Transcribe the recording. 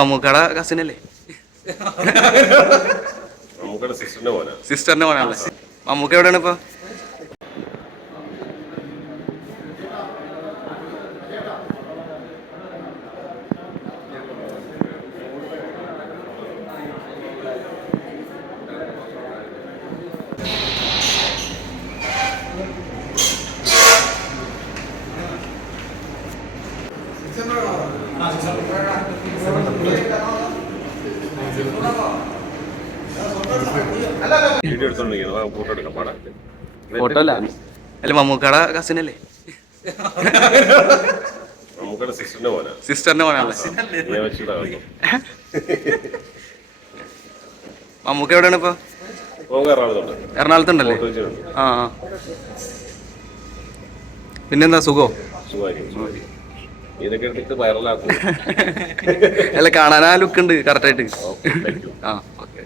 മമ്മൂക്കയുടെ കസിനല്ലേ? സിസ്റ്ററിന്റെ മോനാണ്. മമ്മൂക്ക എവിടെയാണ് ഇപ്പൊ? ഫോട്ടോ അല്ല, അല്ല മമ്മൂക്കയുടെ കസിനല്ലേ? സിസ്റ്ററിന്റെ മോനാണ്. മമ്മൂക്ക എവിടെയാണ് ഇപ്പൊ? എറണാകുളത്തുണ്ടല്ലേ? ആ പിന്നെന്താ സുഖോ? അല്ല കാണാൻ ആ ലുക്ക് ഉണ്ട് കറക്റ്റ് ആയിട്ട്. ആ ഓക്കെ.